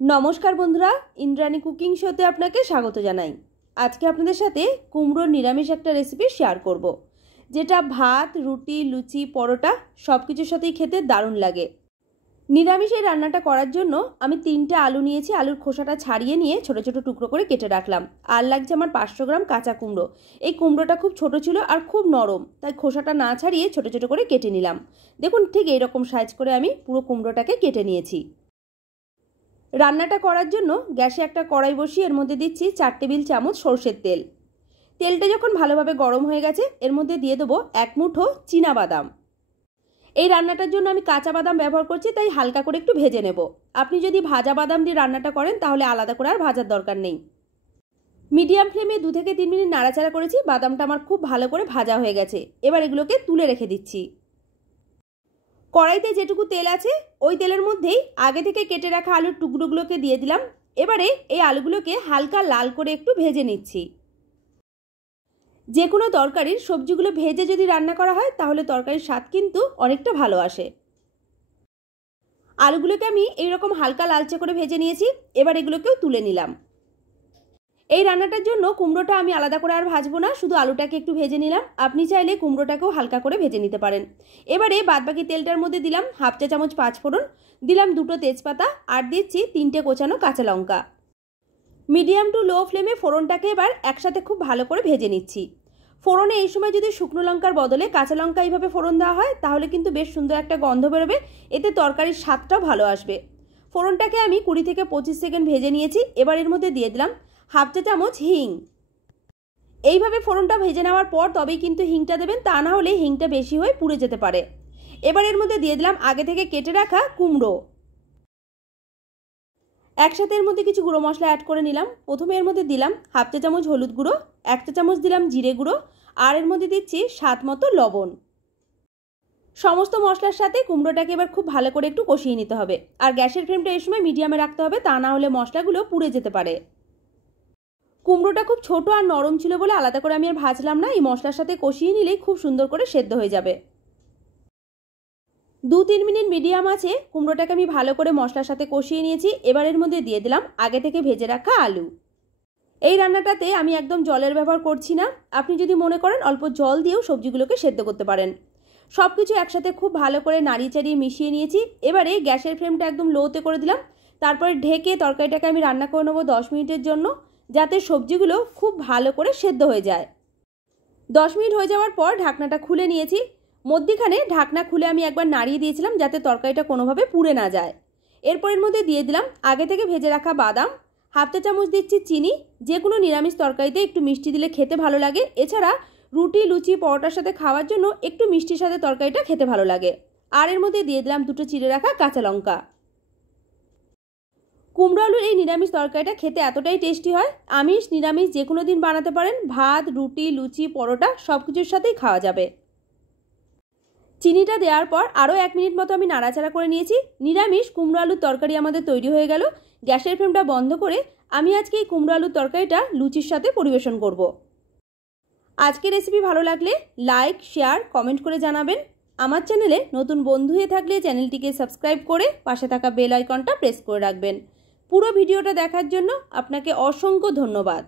नमस्कार बंधुरा इंद्राणी कुकिंग शोते आपनाके स्वागत जानाई। आज के आपनादेर साथे कुमड़ोर निरामिष एक रेसिपि शेयर करब जेटा भात रुटी लुचि परोटा सबकिछुर साथेई खेते दारुण लागे। निरामिष এই রান্নাটা করার জন্য আমি 3টে আলু নিয়েছি। আলুর খোসাটা ছাড়িয়ে নিয়ে ছোট ছোট টুকরো করে কেটে রাখলাম। আর লাগছে আমার 500 গ্রাম কাঁচা কুমড়ো। এই কুমড়োটা খুব ছোট ছিল আর খুব নরম, তাই খোসাটা না ছাড়িয়ে ছোট ছোট করে কেটে নিলাম। দেখুন ঠিক এই রকম সাইজ করে আমি পুরো কুমড়োটাকে কেটে নিয়েছি। রান্নাটা করার জন্য গ্যাসে একটা কড়াই বসিয়ে এর মধ্যে দিচ্ছি 4 টেবিল চামচ সরষের তেল। তেলটা যখন ভালোভাবে গরম হয়ে গেছে এর মধ্যে দিয়ে দেবো 1 মুঠো চীনা বাদাম। এই রান্নাটার জন্য আমি কাঁচা বাদাম ব্যবহার করছি, তাই হালকা করে একটু ভেজে নেব। আপনি যদি ভাজা বাদাম দিয়ে রান্নাটা করেন তাহলে আলাদা করে আর ভাজার দরকার নেই। মিডিয়াম ফ্লেমে 2 থেকে 3 মিনিট নাড়াচাড়া করেছি। বাদামটা আমার খুব ভালো করে ভাজা হয়ে গেছে। এবার এগুলোকে তুলে রেখে দিচ্ছি। কড়াইতে যেটুকু তেল আছে ওই তেলের মধ্যেই আগে থেকে কেটে রাখা আলুর টুকরোগুলোকে দিয়ে দিলাম। এবারে এই আলুগুলোকে হালকা লাল করে একটু ভেজে নিচ্ছি। যে কোনো তরকারির সবজিগুলো ভেজে যদি রান্না করা হয় তাহলে তরকারির স্বাদ কিন্তু অনেকটা ভালো আসে। আলুগুলোকে আমি এইরকম হালকা লালচে করে ভেজে নিয়েছি। এবার এগুলোকেও তুলে নিলাম। এই রান্নাটার জন্য কুমড়োটা আমি আলাদা করে আর ভাজবো না, শুধু আলুটাকে একটু ভেজে নিলাম। আপনি চাইলে কুমড়োটাকেও হালকা করে ভেজে নিতে পারেন। এবারে বাদবাকি তেলটার মধ্যে দিলাম 1/2 চা চামচ 5 ফোড়ন, দিলাম 2টো তেজপাতা আর দিচ্ছি 3টে কোচানো কাঁচা লঙ্কা। মিডিয়াম টু লো ফ্লেমে ফোড়নটাকে এবার একসাথে খুব ভালো করে ভেজে নিচ্ছি। ফোড়নে এই সময় যদি শুকনো লঙ্কার বদলে কাঁচা লঙ্কা এইভাবে ফোড়ন দেওয়া হয় তাহলে কিন্তু বেশ সুন্দর একটা গন্ধ বেরোবে, এতে তরকারির স্বাদটাও ভালো আসবে। ফোড়নটাকে আমি 20 থেকে 25 সেকেন্ড ভেজে নিয়েছি। এবার এর মধ্যে দিয়ে দিলাম 1/2 চা চামচ হিং। এইভাবে ফোড়নটা ভেজে নেওয়ার পর তবেই কিন্তু হিংটা দেবেন, তা না হলে হিংটা বেশি হয়ে পুড়ে যেতে পারে। এবার এর মধ্যে দিয়ে দিলাম আগে থেকে কেটে রাখা কুমড়ো। একসাথে এর মধ্যে কিছু গুঁড়ো মশলা অ্যাড করে নিলাম। প্রথমে এর মধ্যে দিলাম 1/2 চা চামচ হলুদ গুঁড়ো, 1 চা চামচ দিলাম জিরে গুঁড়ো আর এর মধ্যে দিচ্ছি স্বাদ মতো লবণ। সমস্ত মশলার সাথে কুমড়োটাকে এবার খুব ভালো করে একটু কষিয়ে নিতে হবে। আর গ্যাসের ফ্লেমটা এই সময় মিডিয়ামে রাখতে হবে, তা না হলে মশলাগুলো পুড়ে যেতে পারে। কুমড়োটা খুব ছোট আর নরম ছিল বলে আলাদা করে আমি আর ভাজলাম না। এই মশলার সাথে কষিয়ে নিলেই খুব সুন্দর করে সেদ্ধ হয়ে যাবে। 2-3 মিনিট মিডিয়াম আছে কুমড়োটাকে আমি ভালো করে মশলার সাথে কষিয়ে নিয়েছি। এবার এর মধ্যে দিয়ে দিলাম আগে থেকে ভেজে রাখা আলু। এই রান্নাটাতে আমি একদম জলের ব্যবহার করছি না। আপনি যদি মনে করেন অল্প জল দিয়েও সবজিগুলোকে সেদ্ধ করতে পারেন। সব কিছু একসাথে খুব ভালো করে নাড়িয়ে চাড়িয়ে মিশিয়ে নিয়েছি। এবারে গ্যাসের ফ্লেমটা একদম লোতে করে দিলাম। তারপরে ঢেকে তরকারিটাকে আমি রান্না করে নেবো 10 মিনিটের জন্য, যাতে সবজিগুলো খুব ভালো করে সেদ্ধ হয়ে যায়। 10 মিনিট হয়ে যাওয়ার পর ঢাকনাটা খুলে নিয়েছি। মধ্যিখানে ঢাকনা খুলে আমি একবার নাড়িয়ে দিয়েছিলাম যাতে তরকারিটা কোনোভাবে পুড়ে না যায়। এরপর এর মধ্যে দিয়ে দিলাম আগে থেকে ভেজে রাখা বাদাম, 1/2 চা চামচ দিচ্ছি চিনি। যে কোনো নিরামিষ তরকারিতে একটু মিষ্টি দিলে খেতে ভালো লাগে। এছাড়া রুটি লুচি পরোটার সাথে খাওয়ার জন্য একটু মিষ্টির সাথে তরকারিটা খেতে ভালো লাগে। আর এর মধ্যে দিয়ে দিলাম 2টো চিড়ে রাখা কাঁচা লঙ্কা। কুমড়ো আলুর এই নিরামিষ তরকারিটা খেতে এতটাই টেস্টি হয়, আমিষ নিরামিষ যে কোনো দিন বানাতে পারেন। ভাত রুটি লুচি পরোটা সব কিছুর সাথেই খাওয়া যাবে। চিনিটা দেওয়ার পর আরও 1 মিনিট মতো আমি নাড়াচাড়া করে নিয়েছি। নিরামিষ কুমড়ো আলুর তরকারি আমাদের তৈরি হয়ে গেল। গ্যাসের ফ্লেমটা বন্ধ করে আমি আজকে এই কুমড়ো আলুর তরকারিটা লুচির সাথে পরিবেশন করব। আজকের রেসিপি ভালো লাগলে লাইক শেয়ার কমেন্ট করে জানাবেন। আমার চ্যানেলে নতুন বন্ধু হয়ে থাকলে চ্যানেলটিকে সাবস্ক্রাইব করে পাশে থাকা বেল আইকনটা প্রেস করে রাখবেন। পুরো ভিডিওটা দেখার জন্য আপনাকে অসংখ্য ধন্যবাদ।